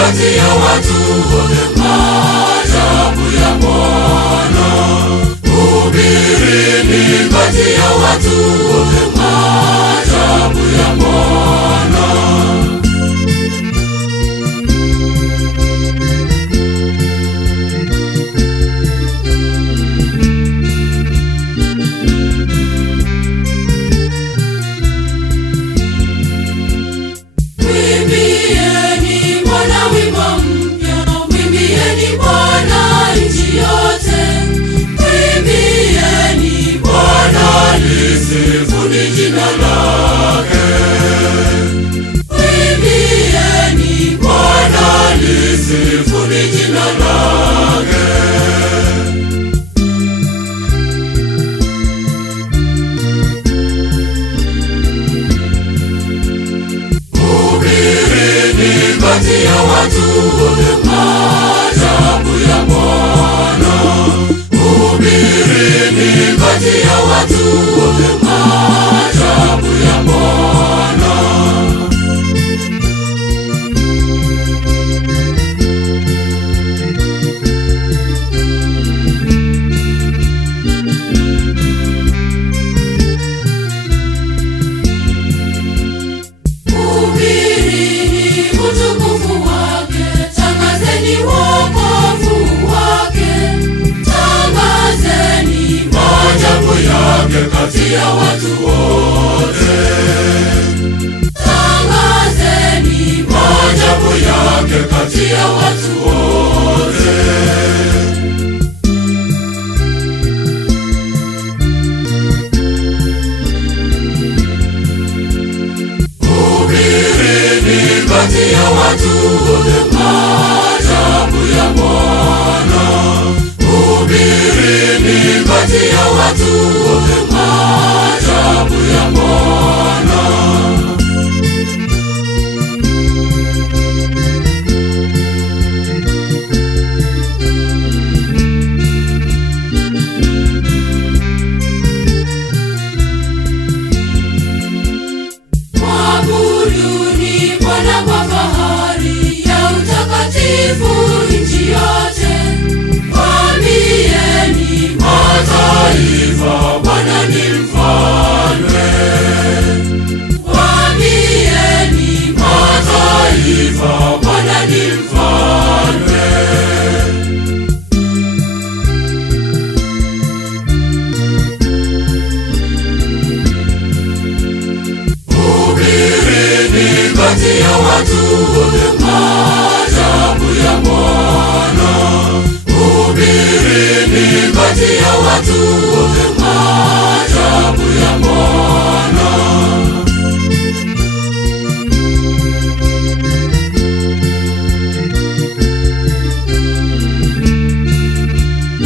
kati ya watu wote maajabu ya Bwana. Hubirini kati ya watu wote maajabu ya Bwana. Lisifuni jina lake. Mwimbieni Bwana, lisifuni jina lake. Hubirini kati ya watu wote maajabu ya Bwana. Hubirini kati ya watu wote maajabu ya Bwana. Hubirini utukufu wake, tangazeni wokovu wake, tangazeni maajabu yake kati ya watu wote. Tangazeni maajabu yake kati ya watu wote. Hubirini kati ya watu wote maajabu ya Bwana. Hubirini kati ya watu wote maajabu ya Bwana. Mwabuduni Bwana kwa fahari ya utakatifu nchi yote. Waambieni mataifa, Bwana ni mfalme. Waambieni mataifa, Bwana ni mfalme. Hubirini kati ya watu wote maajabu ya Bwana. Hubirini kati ya watu